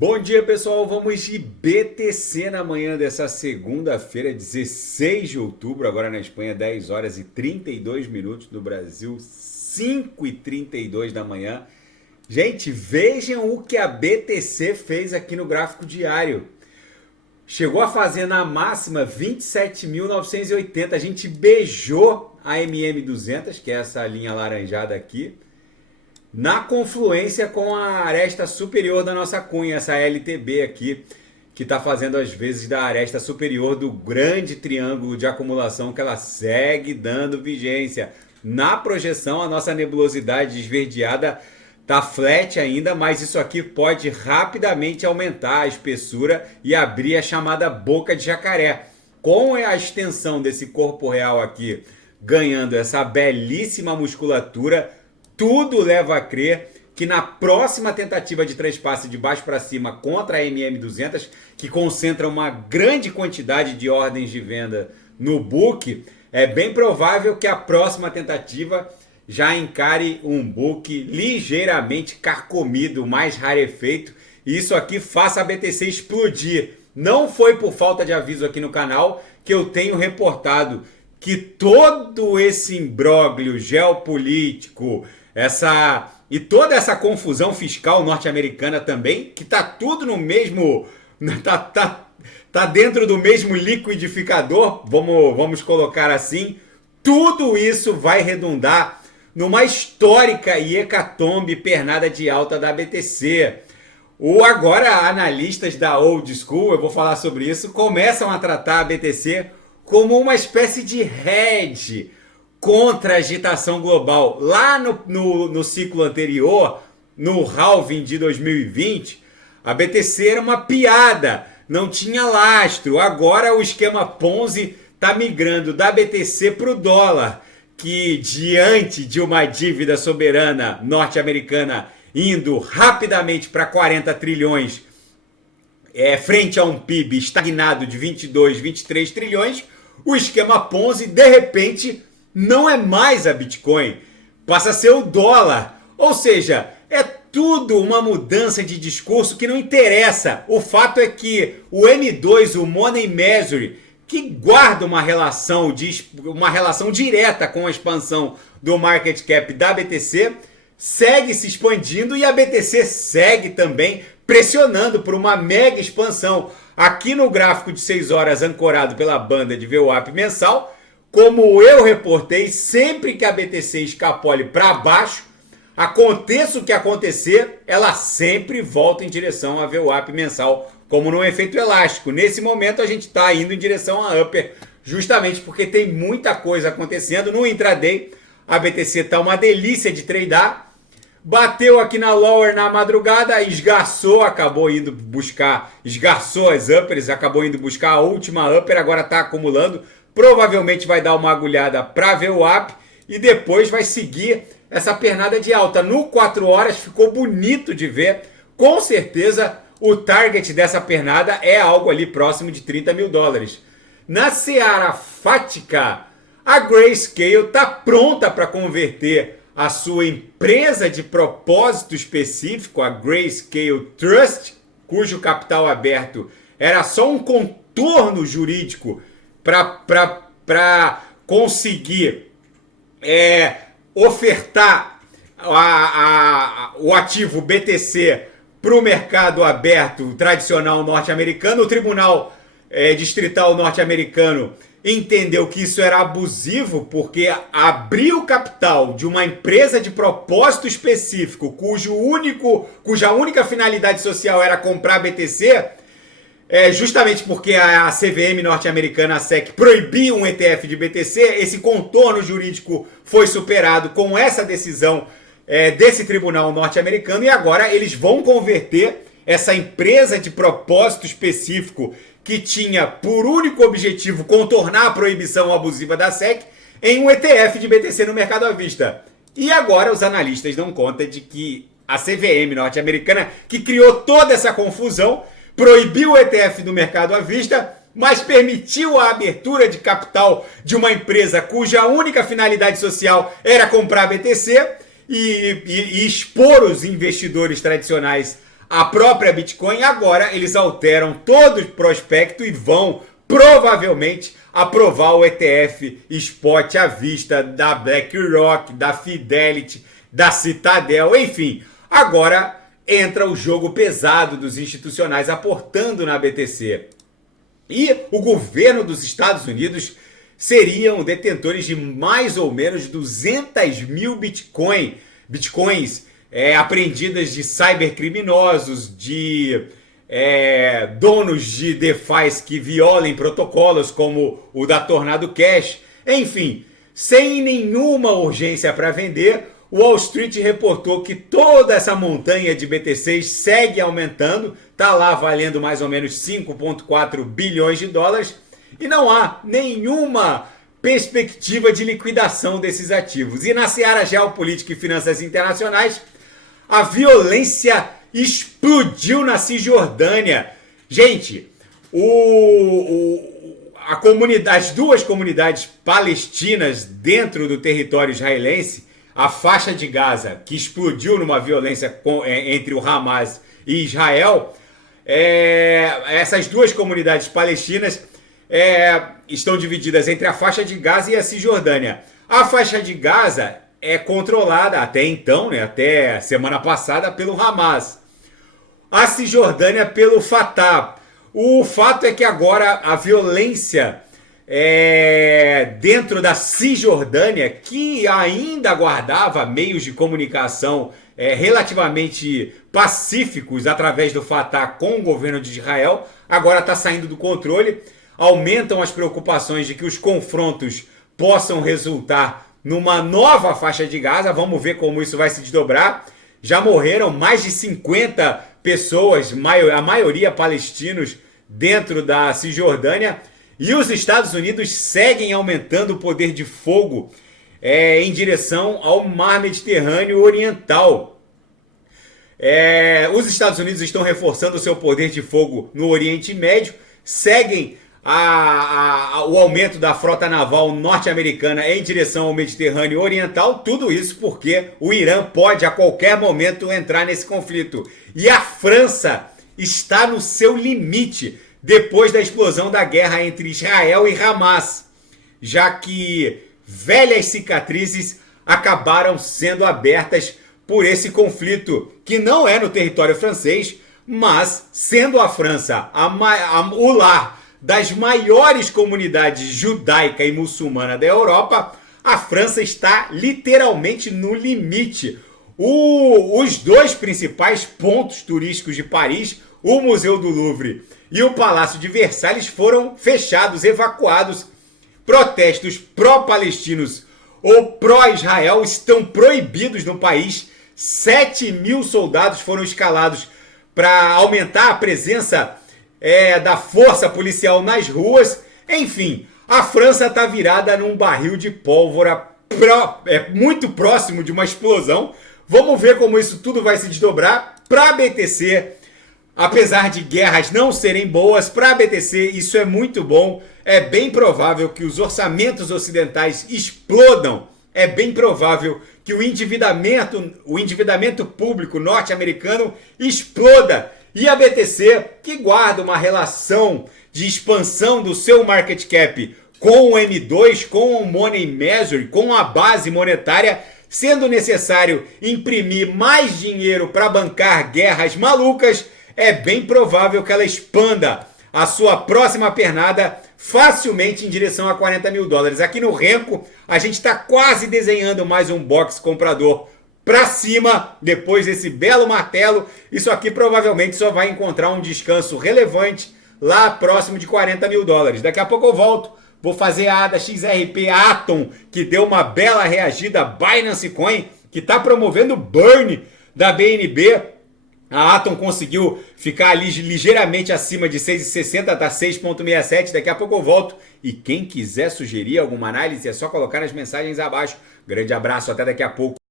Bom dia, pessoal. Vamos de BTC na manhã dessa segunda-feira, 16 de outubro. Agora na Espanha, 10 horas e 32 minutos. No Brasil, 5 e 32 da manhã. Gente, vejam o que a BTC fez aqui no gráfico diário. Chegou a fazer na máxima 27.980. A gente beijou a MM200, que é essa linha alaranjada aqui, na confluência com a aresta superior da nossa cunha, essa LTB aqui, que está fazendo as vezes da aresta superior do grande triângulo de acumulação que ela segue dando vigência. Na projeção, a nossa nebulosidade esverdeada está flat ainda, mas isso aqui pode rapidamente aumentar a espessura e abrir a chamada boca de jacaré. Com a extensão desse corpo real aqui ganhando essa belíssima musculatura, tudo leva a crer que na próxima tentativa de trespasse de baixo para cima contra a MM200, que concentra uma grande quantidade de ordens de venda no book, é bem provável que a próxima tentativa já encare um book ligeiramente carcomido, mais rarefeito, e isso aqui faça a BTC explodir. Não foi por falta de aviso aqui no canal que eu tenho reportado que todo esse imbróglio geopolítico, e toda essa confusão fiscal norte-americana também, que tá tudo no mesmo, tá dentro do mesmo liquidificador, vamos colocar assim, tudo isso vai redundar numa histórica e hecatombe pernada de alta da BTC. Agora analistas da Old School, eu vou falar sobre isso, começam a tratar a BTC como uma espécie de hedge contra a agitação global. Lá no ciclo anterior, no halving de 2020, a BTC era uma piada, não tinha lastro. Agora o esquema Ponzi está migrando da BTC para o dólar, que diante de uma dívida soberana norte-americana indo rapidamente para 40 trilhões, frente a um PIB estagnado de 22, 23 trilhões, o esquema Ponzi, de repente, não é mais a Bitcoin, passa a ser o dólar. Ou seja, é tudo uma mudança de discurso que não interessa. O fato é que o M2, o Money Measure, que guarda uma relação direta com a expansão do market cap da BTC, segue se expandindo e a BTC segue também pressionando por uma mega expansão. Aqui no gráfico de 6 horas ancorado pela banda de VWAP mensal, como eu reportei, sempre que a BTC escapole para baixo, aconteça o que acontecer, ela sempre volta em direção à VWAP mensal, como num efeito elástico. Nesse momento a gente está indo em direção à upper, justamente porque tem muita coisa acontecendo. No intraday, a BTC está uma delícia de tradear. Bateu aqui na lower na madrugada, esgarçou as uppers, acabou indo buscar a última upper, agora está acumulando. Provavelmente vai dar uma agulhada para VWAP e depois vai seguir essa pernada de alta. No 4 horas ficou bonito de ver. Com certeza o target dessa pernada é algo ali próximo de 30 mil dólares. Na seara fática, a Grayscale está pronta para converter a sua empresa de propósito específico, a Grayscale Trust, cujo capital aberto era só um contorno jurídico para conseguir ofertar o ativo BTC para o mercado aberto tradicional norte-americano. O Tribunal Distrital norte-americano entendeu que isso era abusivo porque abrir o capital de uma empresa de propósito específico cuja única finalidade social era comprar BTC, justamente porque a CVM norte-americana, a SEC, proibiu um ETF de BTC, esse contorno jurídico foi superado com essa decisão desse tribunal norte-americano e agora eles vão converter essa empresa de propósito específico que tinha por único objetivo contornar a proibição abusiva da SEC em um ETF de BTC no mercado à vista. E agora os analistas dão conta de que a CVM norte-americana, que criou toda essa confusão, proibiu o ETF do mercado à vista, mas permitiu a abertura de capital de uma empresa cuja única finalidade social era comprar BTC e expor os investidores tradicionais a própria Bitcoin. Agora eles alteram todo o prospecto e vão provavelmente aprovar o ETF Spot à vista da BlackRock, da Fidelity, da Citadel, enfim. Agora entra o jogo pesado dos institucionais aportando na BTC. E o governo dos Estados Unidos seriam detentores de mais ou menos 200 mil bitcoins apreendidas de cybercriminosos, de donos de DeFi que violem protocolos como o da Tornado Cash. Enfim, sem nenhuma urgência para vender, o Wall Street reportou que toda essa montanha de BTCs segue aumentando, está lá valendo mais ou menos 5,4 bilhões de dólares e não há nenhuma perspectiva de liquidação desses ativos. E na seara geopolítica e finanças internacionais, a violência explodiu na Cisjordânia. Gente, as duas comunidades palestinas dentro do território israelense, a faixa de Gaza, que explodiu numa violência entre o Hamas e Israel, essas duas comunidades palestinas estão divididas entre a faixa de Gaza e a Cisjordânia. A faixa de Gaza é controlada até então, até semana passada, pelo Hamas. A Cisjordânia pelo Fatah. O fato é que agora a violência dentro da Cisjordânia, que ainda guardava meios de comunicação relativamente pacíficos através do Fatah com o governo de Israel, agora está saindo do controle. Aumentam as preocupações de que os confrontos possam resultar numa nova faixa de Gaza. Vamos ver como isso vai se desdobrar. Já morreram mais de 50 pessoas, a maioria palestinos, dentro da Cisjordânia. E os Estados Unidos seguem aumentando o poder de fogo em direção ao mar Mediterrâneo Oriental. Os Estados Unidos estão reforçando o seu poder de fogo no Oriente Médio, seguem o aumento da frota naval norte-americana em direção ao Mediterrâneo Oriental, tudo isso porque o Irã pode a qualquer momento entrar nesse conflito. E a França está no seu limite depois da explosão da guerra entre Israel e Hamas, já que velhas cicatrizes acabaram sendo abertas por esse conflito, que não é no território francês, mas sendo a França o lar das maiores comunidades judaica e muçulmana da Europa, a França está literalmente no limite. Os dois principais pontos turísticos de Paris, o Museu do Louvre e o Palácio de Versalhes, foram fechados, evacuados. Protestos pró-palestinos ou pró-Israel estão proibidos no país. 7 mil soldados foram escalados para aumentar a presença da força policial nas ruas. Enfim, a França está virada num barril de pólvora muito próximo de uma explosão. Vamos ver como isso tudo vai se desdobrar. Para a BTC, apesar de guerras não serem boas, para a BTC isso é muito bom. É bem provável que os orçamentos ocidentais explodam. É bem provável que o endividamento público norte-americano exploda. E a BTC, que guarda uma relação de expansão do seu market cap com o M2, com o Money Measure, com a base monetária, sendo necessário imprimir mais dinheiro para bancar guerras malucas, é bem provável que ela expanda a sua próxima pernada facilmente em direção a 40 mil dólares. Aqui no Renko, a gente está quase desenhando mais um box comprador para cima, depois desse belo martelo. Isso aqui provavelmente só vai encontrar um descanso relevante lá próximo de 40 mil dólares. Daqui a pouco eu volto, vou fazer a da XRP Atom, que deu uma bela reagida, Binance Coin, que está promovendo burn da BNB. A Atom conseguiu ficar ali ligeiramente acima de 6,60, está 6,67. Daqui a pouco eu volto. E quem quiser sugerir alguma análise, é só colocar nas mensagens abaixo. Grande abraço, até daqui a pouco.